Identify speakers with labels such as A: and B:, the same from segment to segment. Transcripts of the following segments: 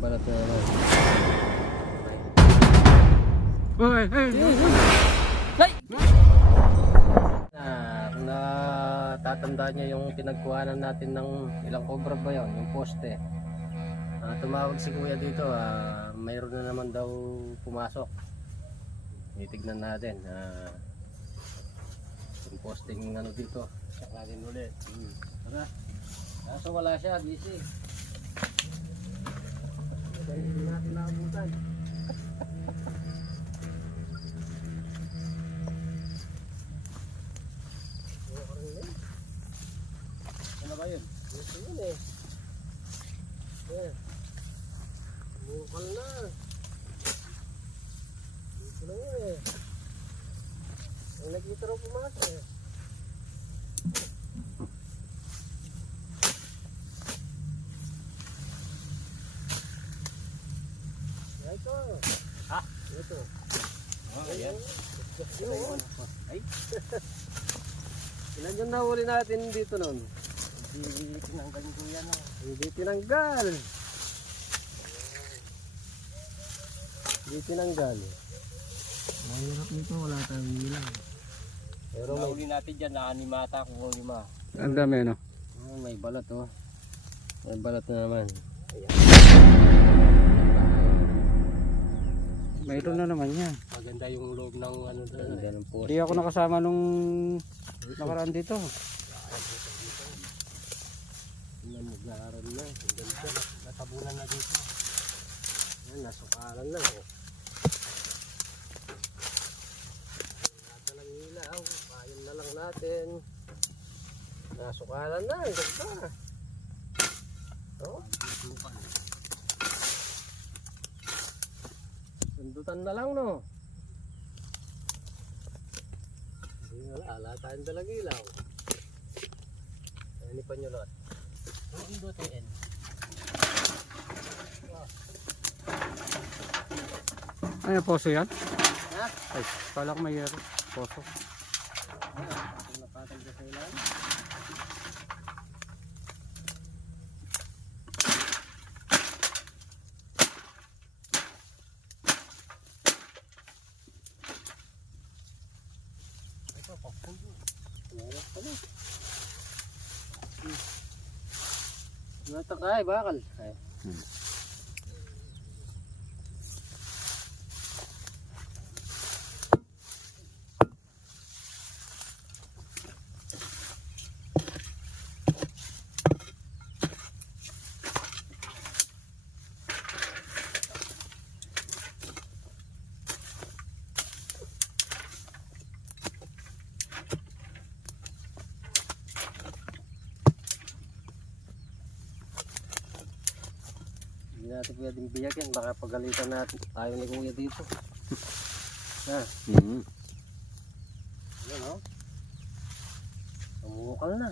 A: balat na naman.
B: Hoy, hey,
A: Ay! Ah, kung natatandaan niya yung pinagkuhanan natin ng ilang cobra ba yun, yung poste. Ah, tumawag si kuya dito, ah, mayroon na naman daw pumasok. Titignan natin. Ah, yung posting ano dito. Check natin ulit. Hmm. Tara. Kaso wala siya, busy. Hindi natin nakabutan. Ano ba yun? Ito yun eh. Yan. Bukal na. Dito na yun eh. Ang nakita raw pumasok eh. Ya, Ito. Ha? Ito. Oh, yan. Ay. Ilan yung nahuli natin dito nun? Hindi tinanggal ko yan. Oh. Hindi tinanggal. Hindi tinanggal. Mahirap nito, wala tayong ilang. Pero may... Nahuli natin dyan, nakanimata kung lima.
B: Ang dami, no?
A: Oh, may balat oh. May balat na naman.
B: Mayroon na naman yan.
A: Maganda yung loob ng ano doon.
B: Hindi ako nakasama nung nakaraan dito.
A: Yan, nag-aaral na. Ang ganda. Natabunan na dito. Yan, nasukalan na. Oh. Nasa lang ilaw. Payon na lang natin. Nasukalan na. Ang ganda. Oh. Sundutan na lang, no? Hindi wala. Wala tayong dalang ilaw. Ano pa nyo, Lot? Ang indutin.
B: Ano, poso yan?
A: Ha?
B: Ay, kala ko may. Poso.
A: Kung هاي
B: باغل.
A: هاي natin pwedeng biyakin. Baka pagalitan natin tayo ni Kuya dito. Ha?
B: Hmm.
A: Yan o. Tumukal na.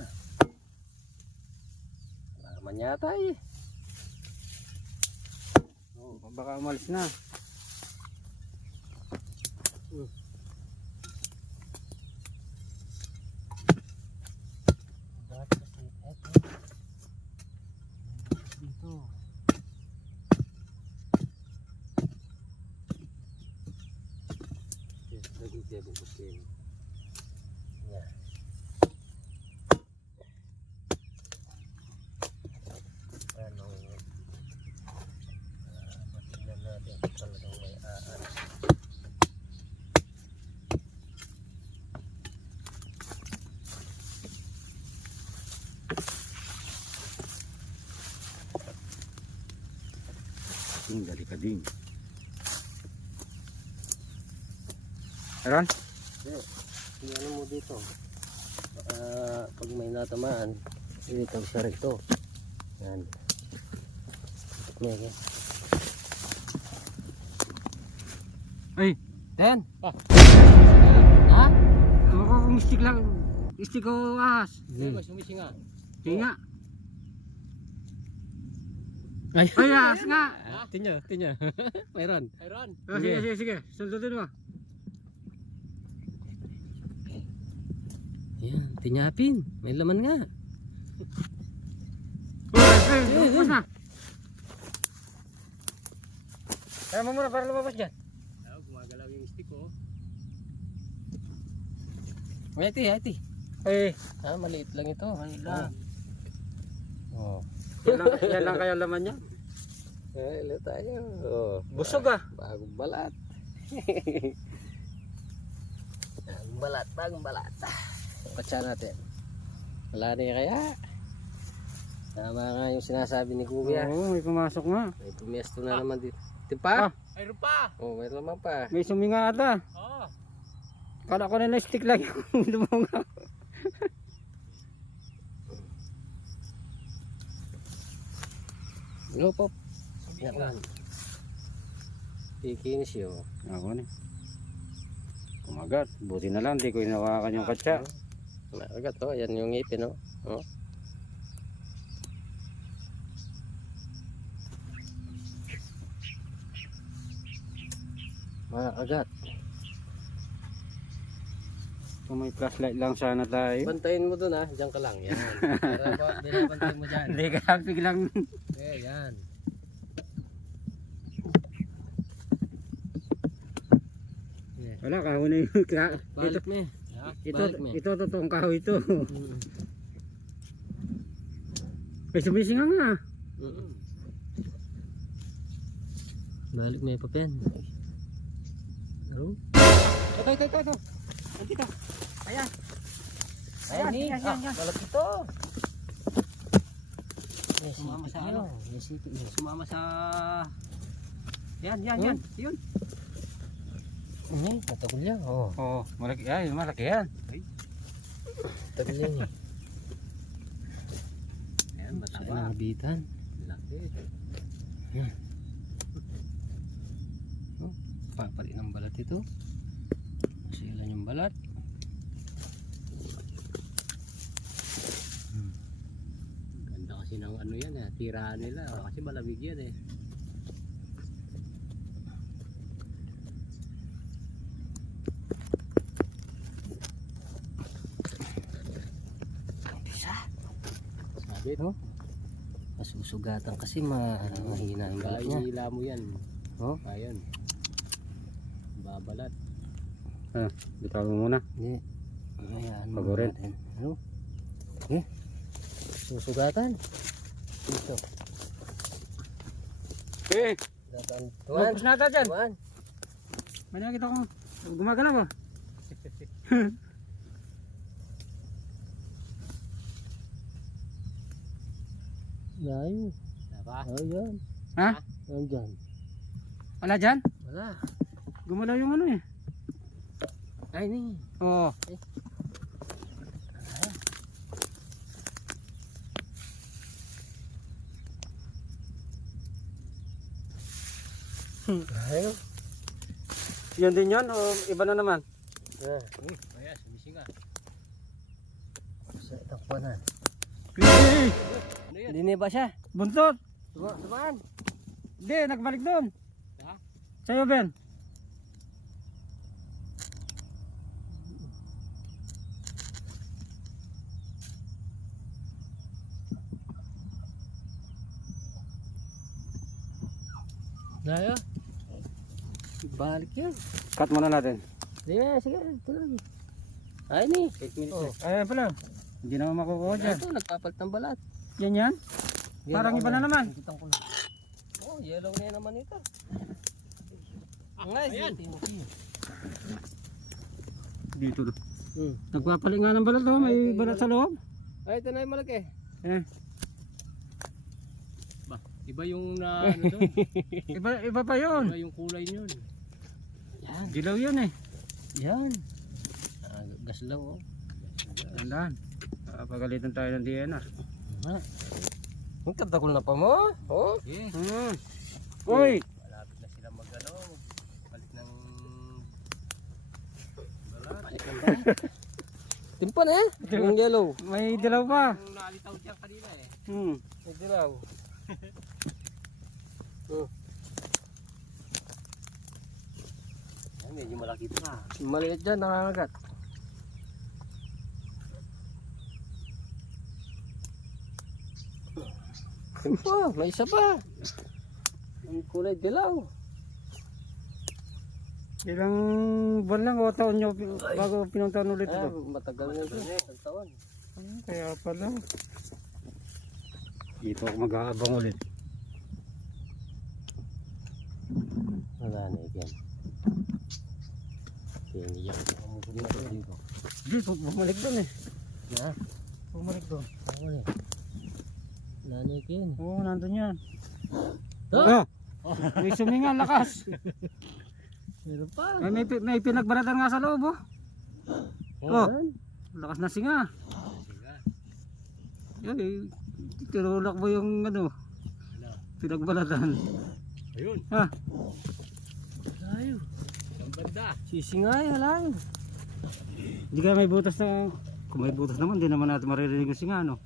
A: Wala naman yata eh.
B: Oh, baka umalis na.
A: Bakit kasi eto. Dito. Yes, naging siya bubusin. Yan. Ano, ah, patingnan natin kung talagang may aanos.
B: Ding. Meron?
A: Yung ano mo dito, ah, pag may natamaan, dito siya rito. Yan. Okay.
B: Ay,
A: Ten!
B: Ah.
A: Ha?
B: ako kung stick lang. Stick ko ahas.
A: Hindi ba sumisinga?
B: Tinga.
A: Ay,
B: Ay, ahas nga.
A: Tinya, tinya. Mayroon. Mayroon.
B: Oh, sige, sige, sige. Sundutin mo.
A: Yan, tinyapin. May laman nga.
B: Oh, ay, ay, ubos na. Kaya mo muna para lumabas dyan.
A: Ah, gumagalaw yung stick ko. Ay, iti, iti.
B: Eh,
A: Ah, maliit lang ito. Maliit lang. Oh.
B: Yan lang, yan lang kaya laman niya.
A: Eh, ilo tayo. Oh.
B: Busog ah.
A: Bagong balat. bagong balat, bagong balat. Patsa natin. Wala na kaya. Tama nga yung sinasabi ni Kuya.
B: Oo, may pumasok nga.
A: May pumesto na naman dito. Tipa?
B: Ah.
A: Mayroon pa. Oh, mayroon naman pa.
B: May suminga ata.
A: Oh.
B: Kala ko na na-stick lang yung lumunga.
A: Hello, Pop. Yan lang. Kikinis yun.
B: Ako na. Kumagat. Buti na lang, di ko inawakan yung katsa.
A: Nakagat to. Yan yung ngipin, oh. oh. Makagat.
B: Kung may flashlight lang sana tayo.
A: Bantayin mo dun ah. Diyan ka lang. Yan. Para ba, binabantayin mo dyan.
B: Hindi kaya biglang...
A: Eh, yan.
B: Wala, kahoy na yung... Ka...
A: Balik me.
B: Ito,
A: Balik me.
B: ito, totoong kahoy ito.
A: Mm.
B: Ay, sumisinga nga.
A: Mm. Balik me pa pen. Oh.
B: Ito, ito, ito, ito. Andito. Ayan. Ayan,
A: Ay,
B: yan, yan, yan.
A: Balak ito.
B: Sumama sa ano? Sumama sa... Yan, yan,
A: Hmm?
B: yan. Yun.
A: Ay, matagol yan. Oh.
B: Oo, malaki yan. Malaki yan.
A: Tagal yan eh.
B: Ayan,
A: Saan ang bitan?
B: Laki.
A: Oh, papalit ng balat ito. Masilan yung balat. Hmm. Ganda kasi ng ano yan eh, tirahan nila. Kasi malamig yan eh. Bisa. Sabi no? Masusugatan kasi ma mahina ang balat niya.
C: Hila mo yan.
A: Oh?
C: Ayun. Babalat.
B: Ah, bitaw mo muna.
A: Hindi.
B: Paborin.
A: natin. Ano? Eh? Susugatan. Dito.
B: Eh,
A: Datan. Tuwan.
B: Tapos na ata dyan.
A: Tuwan.
B: May nakita ko. Gumagalaw ah.
A: Layo.
C: Diba?
A: Oh, yan.
B: Ha?
A: Nandyan.
B: Wala dyan?
A: Wala.
B: Gumalaw yung ano eh.
A: Ay, ni.
B: Oo.
A: Ayaw.
B: Yan din yan o iba na naman?
A: Ah,
C: Ayan, sumisinga.
A: sa takpanan.
B: Eh,
C: Ano yan?
A: Hindi ba siya?
B: buntot.
A: Tuwa, tumaan.
B: Hindi, nagbalik doon.
C: Ha?
B: Sa'yo, Ben.
A: Layo. Balik yan.
B: Cut muna natin.
A: Sige, sige. Tuloy. Ay, ni.
C: 8 minutes
A: Oh.
B: Ayan pala. Hindi naman makukuha dyan.
A: Ito, nagpapalit ng balat.
B: Yan yan? Parang iba na naman.
A: Oh, yellow na yan naman ito. Nice.
C: ayan.
B: Dito.
A: Hmm.
B: Nagpapalit nga ng balat oh. May balat sa loob.
A: Ay, ito na yung malaki.
B: Eh,
C: iba yung na ano doon.
B: iba, iba pa yun.
C: iba yung kulay yun.
A: Yan.
B: Dilaw yun eh.
A: Yan. Ah, gaslaw oh.
B: Tandaan. Ah, pagalitan tayo ng DNR.
A: Ha? Ang katagol na pa mo. Oh.
C: Yeah.
B: Hmm. Uy!
C: Malapit na sila mag ano, balik ng
A: Balik ng balat. Timpa na eh. Yung yellow.
B: May dilaw pa.
C: Nalitaw dyan kanina eh.
B: Hmm.
A: May dilaw. oh.
C: Yan, medyo malaki pa.
A: Maliit dyan, nakakagat. Timpa, may isa pa. Ang kulay dilaw.
B: Ilang buwan lang o taon nyo bago pinuntahan ulit
A: Ah,
B: ito?
A: matagal na ito. Taon.
B: Kaya pala. Dito ako mag-aabang ulit.
A: Wala na yan. Tingin yan. Dito, dito.
B: Bumalik doon eh.
A: Na,
B: Bumalik doon.
A: ako na. Nanay ko yan.
B: Oo, nandun yan.
A: Ah!
B: Oh! May suminga, lakas.
A: Meron pa.
B: May, may, may pinagbaratan nga sa loob oh. Oh. Lakas na singa. Ay, tinulak mo yung ano, pinagbalatan.
C: Ayun.
B: Ha?
A: Tayo.
C: Ang banda.
A: Sisingay, halay.
B: Hindi kaya may butas na, kung may butas naman, hindi naman natin maririnig yung singa, no?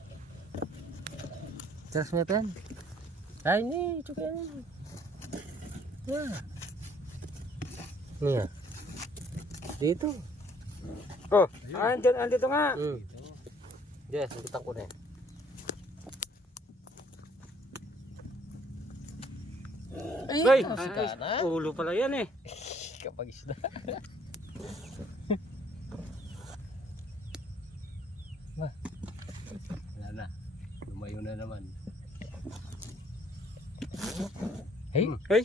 A: Terus mo pen. Ay, ni, cuka ni. Ya. Nih ya. Dito.
B: Oh, andyan, andito nga.
A: Hmm. Yes, kita ko na. Ay,
B: Ay,
A: si
B: ay,
A: Kana.
B: ulo pala yan eh.
A: Kapag isda.
C: Wala na. Lumayo na naman.
A: Hey.
B: Hey,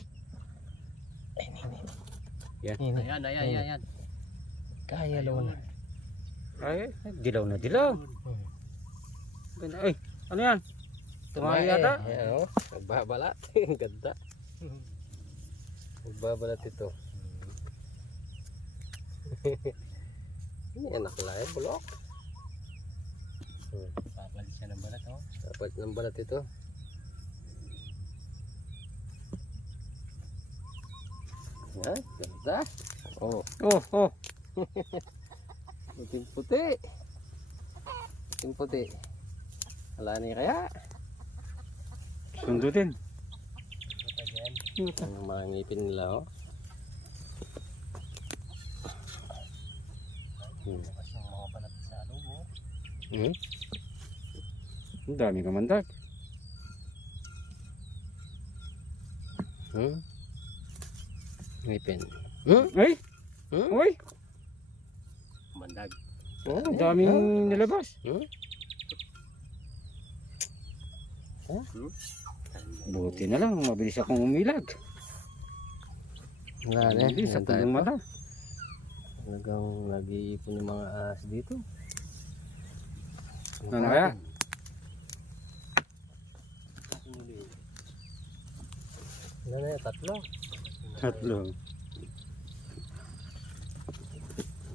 A: Ini.
C: Ayan, ayan, ayan, ayan.
A: Kaya lawan na.
B: ay, dilaw na dilaw. Ganda, ay, ano yan? Tumayo yata?
A: Ya, oh. Nagbabalat. Ang ganda. Nagbabalat ito. Ini anak lain bulok.
C: Papalit siya ng balat, oh.
A: Dapat ng balat ito. Yan, ganda. Oh,
B: Oh, oh.
A: puting puti. Puting puti. Wala na kaya.
B: Sundutin.
A: Ang mga ngipin nila, oh. Hmm. Hmm?
B: Ang dami kamandag.
A: Hmm? Ngipin. Hmm?
B: Ay,
A: Hmm?
B: uy,
C: Mandag.
B: oh, ang daming nilabas.
A: Hmm?
B: Buti na lang, mabilis akong umilag.
A: Wala na.
B: Mabilis tulong
A: pa.
B: mata.
A: Talagang nag-iipon yung mga ahas dito.
B: Ano kaya?
A: Ano na yan? Tatlo.
B: Tatlo.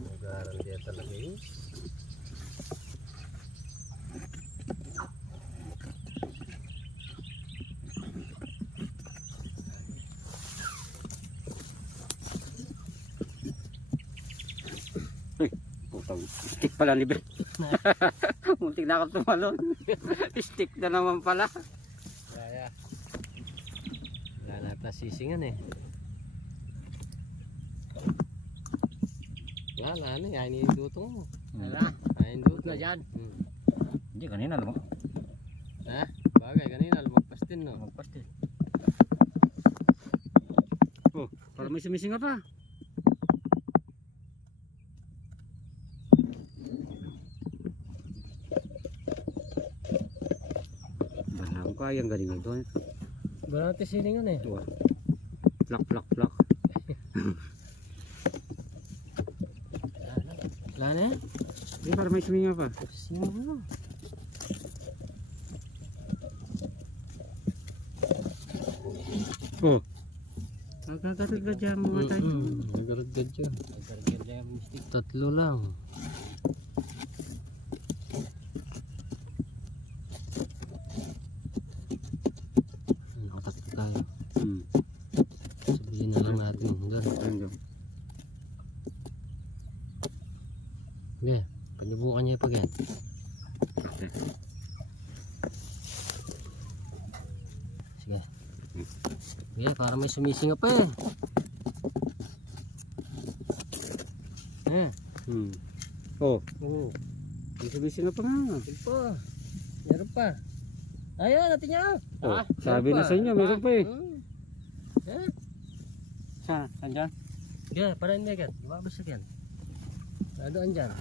A: Nag-aaral talaga yun.
B: Stick pala ni Ben. Muntik na ako tumalon. stick na naman pala.
A: Kaya. Wala na nasisingan eh. Wala na. Ayaw ni dutong mo.
C: Wala.
A: Ayaw ni dutong.
C: Na dyan.
A: Hmm.
B: Hindi, kanina lumang.
A: Ha? Bagay kanina lumagpas din no.
B: Lumagpas din. Oh, para may sumisinga pa. Balang kayang galing.
A: Wala natin silingan eh.
B: Ito ah. Plak, plak, plak.
A: Wala na.
B: Hindi, para may suminga pa.
A: Singa mo.
B: Oh. Ka dyan mga tayo.
C: Nagkaragyan niya yung stick.
A: Tatlo lang. Nakatatlo tayo.
B: Hmm.
A: Sabihin na lang natin. Hanggang.
B: Hanggang.
A: Sige. Pagbubukan niya pag yan. Sige. Sige, para may sumisinga pa eh. Eh.
B: Hmm. Oh,
A: Oo.
B: may sumisinga pa nga.
A: Meron pa. Meron pa. Ayun, natin niya.
B: Oh,
A: Ah,
B: sabi na sa inyo, meron pa eh.
A: Hmm. Eh,
B: Sa, saan dyan?
A: Sige, parahin mo yan. Ibabasag yan. Dadaan dyan.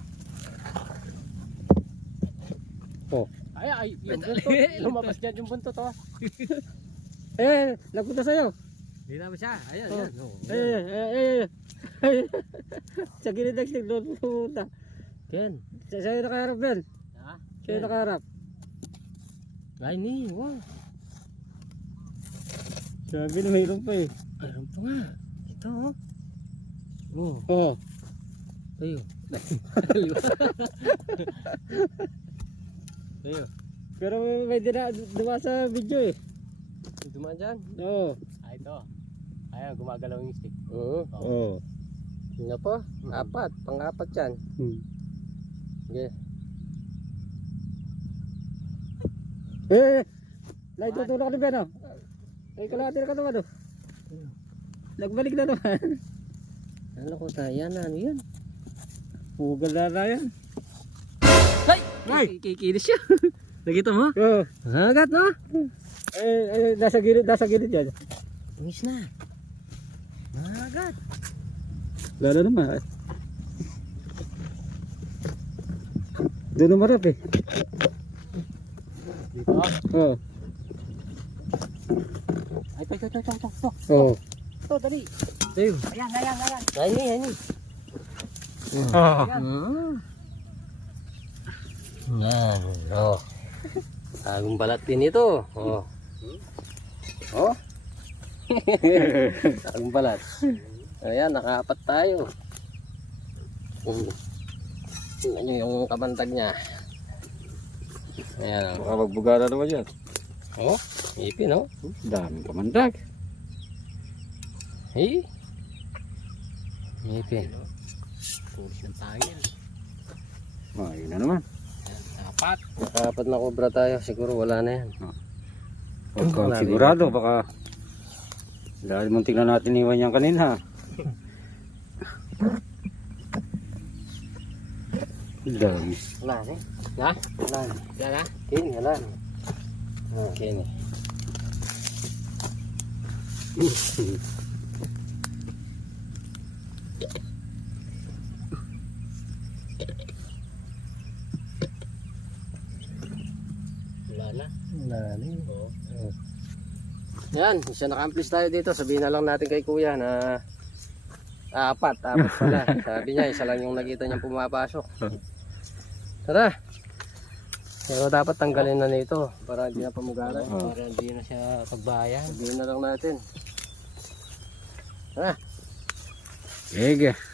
C: Ay, ay, yung buntot. Lumabas dyan yung buntot, oh.
B: Eh, nagpunta sa'yo.
C: Hindi naman siya. Ayan,
B: Oh.
C: ayan. Oh.
B: Eh, eh, eh, eh. Sa gilid ng stick doon pumunta.
A: Yan.
B: Sa- Sa'yo nakaharap Ben.
C: Ha?
B: Sa'yo
A: Yan.
B: nakaharap.
A: Ay, ni. Wow.
B: Sabi na mayroon pa eh.
A: Ayun pa nga. Ito, oh. Oh,
B: Oo.
A: tayo. tayo.
B: Pero may, may dina, duma sa video eh.
A: Dumaan dyan.
B: Oo.
C: Ah, ito. Ayan, gumagalaw yung stick.
A: Oo.
B: Oo.
A: Nga pa. Apat. Pang-apat yan.
B: Hmm.
A: Sige.
B: Eh, eh. Naitutulak ni Ben oh. Ay, kalahati na ka naman oh. Nagbalik na naman.
A: Ano ko tayo? Yan, ano yan?
B: Pugal na na yan.
A: Ay!
B: Ay!
A: Kikinis siya. Nakita mo?
B: Oo.
A: Hagat, no?
B: Eh, eh, nasa gilid, nasa gilid yan.
A: Tungis na. Hagat.
B: Lalo naman. eh. Doon umarap eh.
C: Dito.
B: Oo.
C: Ay, ito, ito, ito, ito, ito.
B: Oo.
C: Ito, dali.
A: Tayo.
C: Ayan, ayan, ayan.
A: Ay, ni, ay, ni.
B: Ah.
A: Yan. Oh. Tagong balat din ito. Oh. Oh. Tagong balat. Ayan, nakaapat tayo. Tingnan nyo yung kabantag niya. Ayan. oh.
B: Baka magbugara naman yan.
A: Oh, ipin oh.
B: Daming kamandag.
A: Hey. Ipin.
C: Pulis ng tangil.
B: Oh, yun na naman.
C: Apat.
A: Nakaapat na kobra tayo. Siguro wala na yan.
B: Pagka
A: Wala rin.
B: sigurado, baka dahil muntik na natin iwan yan kanina. Dami.
A: Wala na. Ha? Wala na.
C: Yan, ha?
A: Kini, wala na. Oh, kini.
C: Wala na.
A: Wala na.
C: Oo.
A: Yan, isa naka-amplis tayo dito. Sabihin na lang natin kay kuya na ah, apat, apat pala. Sabi niya, isa lang yung nakita niyang pumapasok. Tara. Pero dapat tanggalin na nito para hindi na pamugaran.
B: Oo.
C: Para hindi na siya pagbayan.
A: Sabihin na lang natin. Tara.
B: Sige.